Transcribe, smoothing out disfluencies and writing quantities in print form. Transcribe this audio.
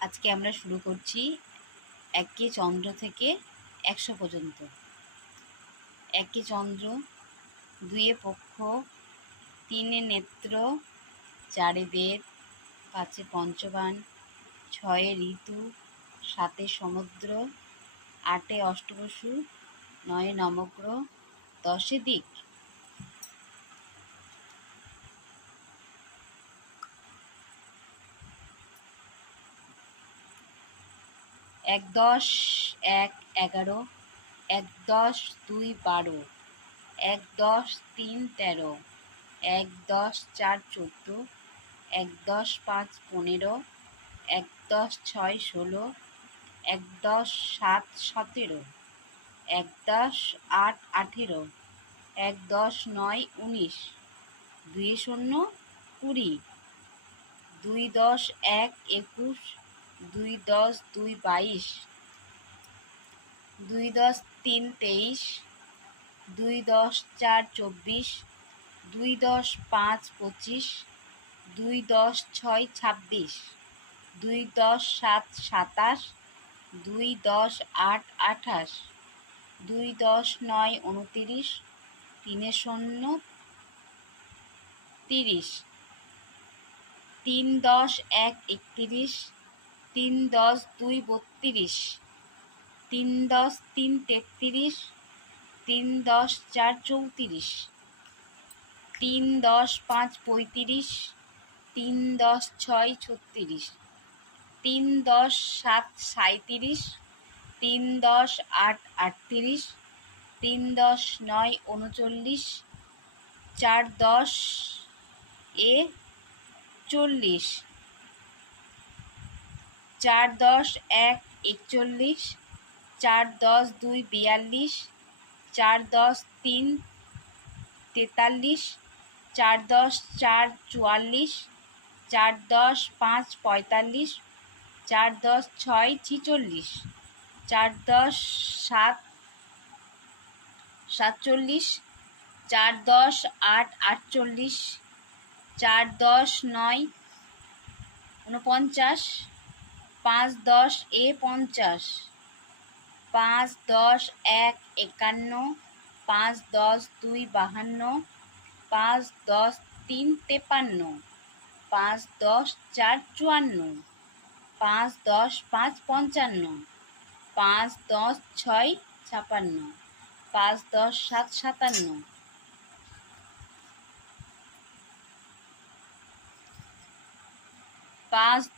আজকে আমরা শুরু করছি একে চন্দ্র থেকে ১০০ পর্যন্ত। একে চন্দ্র, দুইয়ে পক্ষ, তিনে নেত্র, চারে বেদ, পাঁচে পঞ্চবান, ছয়ে ঋতু, সাতে সমুদ্র, আটে অষ্টবসু, নয়ে নবগ্রহ, দশে দিক। এক দশ এক ১১, ১-১০-২ 12, ১-১০-৩ 13, ১-১০-৪ 14, ১-১০-৫ 15, ১-১০-৬ 16, ১-১০-৭ 17, ১-১০-৮ 18, ১-১০-৯ 19, ২-০ 20, ২-১০-১ 21, ২-১০-২ 22, ২-১০-৩ 23, ২-১০-৪ 24, ২-১০-৫ 25, ২-১০-৬ 26, ২-১০-৭ 27, ২-১০-৮ 28, ২-১০-৯ 29, ৩-০ 30, ৩-১০-১ 31, ৩-১০-২ 32, ৩-১০-৩ 33, ৩-১০-৪ 34, ৩-১০-৫ 35, ৩-১০-৬ 36, ৩-১০-৭ 37, ৩-১০-৮ 38, ৩-১০-৯ 39, ৪-১০ 40, ৪-১০-১ 41, ৪-১০-২ 42, ৪-১০-৩ 43, ৪-১০-৪ 44, ৪-১০-৫ 45, ৪-১০-৬ 46, ৪-১০-৭ 47, ৪-১০-৮ 48, ৪-১০-৯ 49, ৫-১০ 50, ৫-১০-১ 51, ৫-১০-২ 52, ৫-১০-৩ 53, ৫-১০-৪ 54, ৫-১০-৫ 55, ৫-১০-৬ 56, ৫-১০-৭ 57, ৫